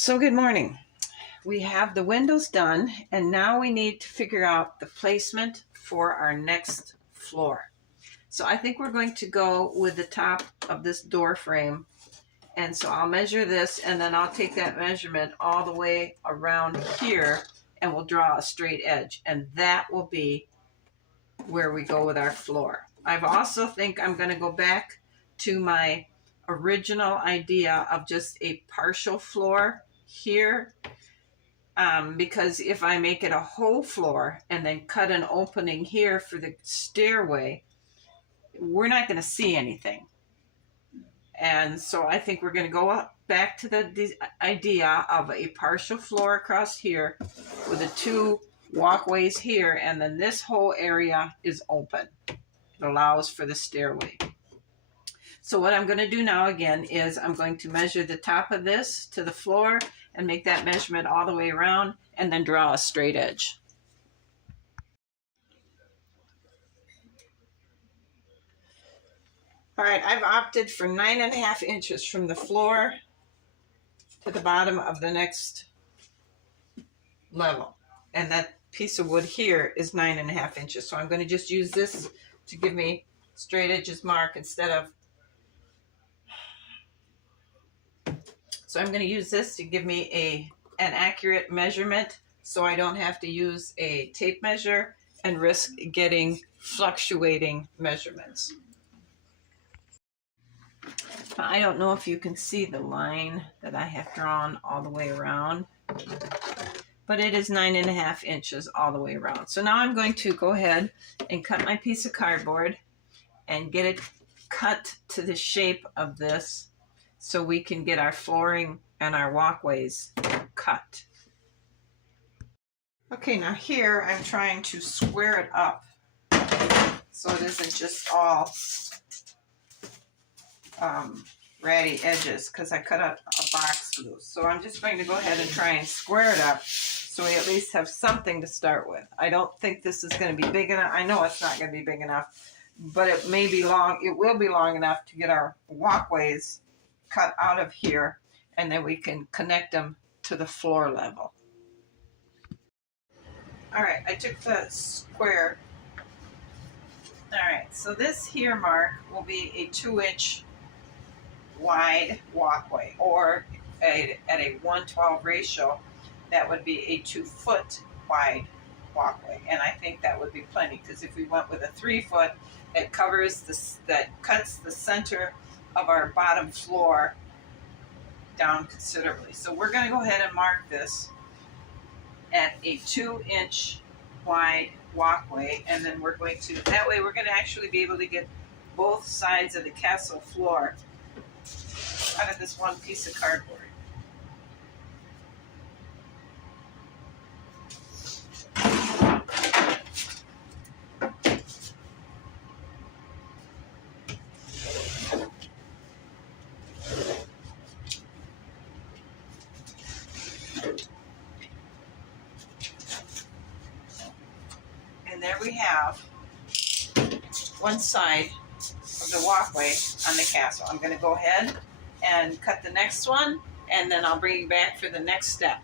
So good morning. We have the windows done, and now we need to figure out the placement for our next floor. So I think we're going to go with the top of this door frame. And so I'll measure this, and then I'll take that measurement all the way around here, and we'll draw a straight edge. And that will be where we go with our floor. I also think I'm going to go back to my original idea of just a partial floor here, because if I make it a whole floor and then cut an opening here for the stairway, we're not going to see anything. And so I think we're going to go back to the idea of a partial floor across here with the two walkways here, and then this whole area is open. It allows for the stairway. So what I'm going to do now again is I'm going to measure the top of this to the floor and make that measurement all the way around, and then draw a straight edge. All right, I've opted for 9.5 inches from the floor to the bottom of the next level. And that piece of wood here is 9.5 inches. So I'm going to just use this to give me straight edges mark instead of, so I'm going to use this to give me an accurate measurement, so I don't have to use a tape measure and risk getting fluctuating measurements. I don't know if you can see the line that I have drawn all the way around, but it is 9.5 inches all the way around. So now I'm going to go ahead and cut my piece of cardboard and get it cut to the shape of this, so we can get our flooring and our walkways cut. Okay, now here I'm trying to square it up so it isn't just all ratty edges, because I cut out a box loose. So I'm just going to go ahead and try and square it up so we at least have something to start with. I don't think this is going to be big enough. I know it's not going to be big enough, but it may be long. It will be long enough to get our walkways cut out of here, and then we can connect them to the floor level. All right, I took the square. All right, so this here mark will be a 2-inch wide walkway, or at a 1:12 ratio, that would be a 2-foot wide walkway. And I think that would be plenty, because if we went with a 3-foot, it covers this, that cuts the center of our bottom floor down considerably. So we're going to go ahead and mark this at a 2-inch wide walkway, and then we're going to, that way we're going to actually be able to get both sides of the castle floor out of this one piece of cardboard. And there we have one side of the walkway on the castle. I'm going to go ahead and cut the next one, and then I'll bring you back for the next step.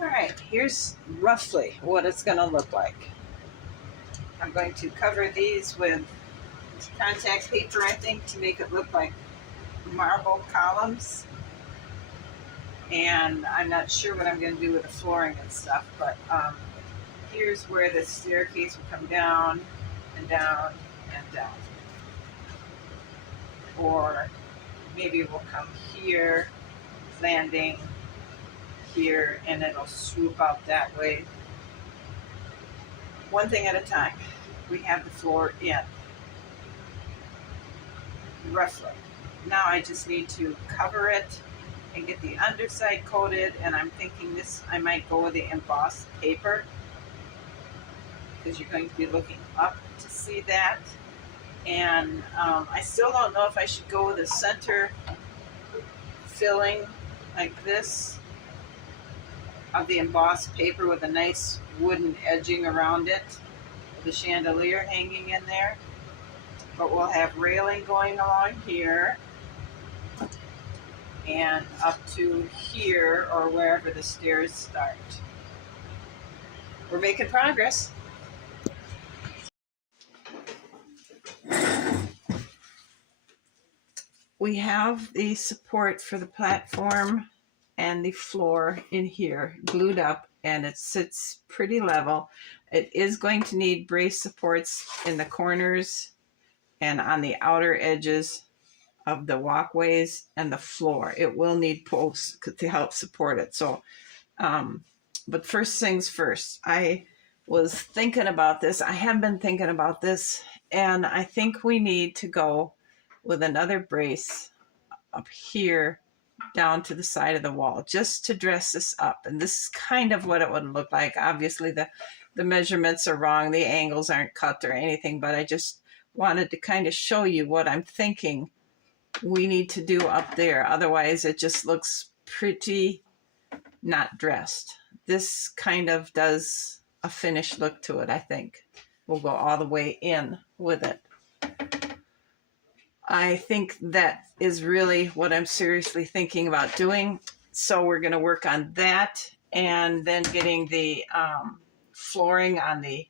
All right, here's roughly what it's going to look like. I'm going to cover these with contact paper, I think, to make it look like marble columns. And I'm not sure what I'm going to do with the flooring and stuff, but here's where the staircase will come down and down and down. Or maybe it will come here, landing here, and it'll swoop out that way. One thing at a time. We have the floor in, roughly. Now I just need to cover it and get the underside coated, and I'm thinking this, I might go with the embossed paper, because you're going to be looking up to see that. And I still don't know if I should go with a center filling like this of the embossed paper with a nice wooden edging around it, with the chandelier hanging in there. But we'll have railing going along here. and up to here or wherever the stairs start. We're making progress. We have the support for the platform and the floor in here glued up, and it sits pretty level. It is going to need brace supports in the corners and on the outer edges of the walkways and the floor. It will need posts to help support it. So, but first things first, I was thinking about this. I have been thinking about this, and I think we need to go with another brace up here down to the side of the wall just to dress this up. And this is kind of what it would look like. Obviously the measurements are wrong, the angles aren't cut or anything, but I just wanted to kind of show you what I'm thinking we need to do up there. Otherwise it just looks pretty not dressed. This kind of does a finished look to it. I think we'll go all the way in with it. I think that is really what I'm seriously thinking about doing. So we're going to work on that, and then getting the flooring on the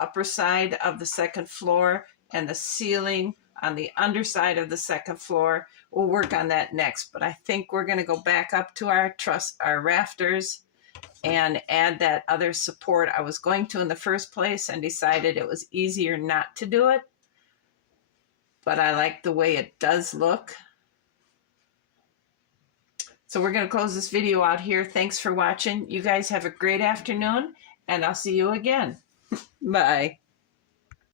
upper side of the second floor and the ceiling on the underside of the second floor. We'll work on that next, but I think we're going to go back up to our rafters and add that other support I was going to in the first place, and decided it was easier not to do it. But I like the way it does look. So we're going to close this video out here. Thanks for watching. You guys have a great afternoon, and I'll see you again. Bye.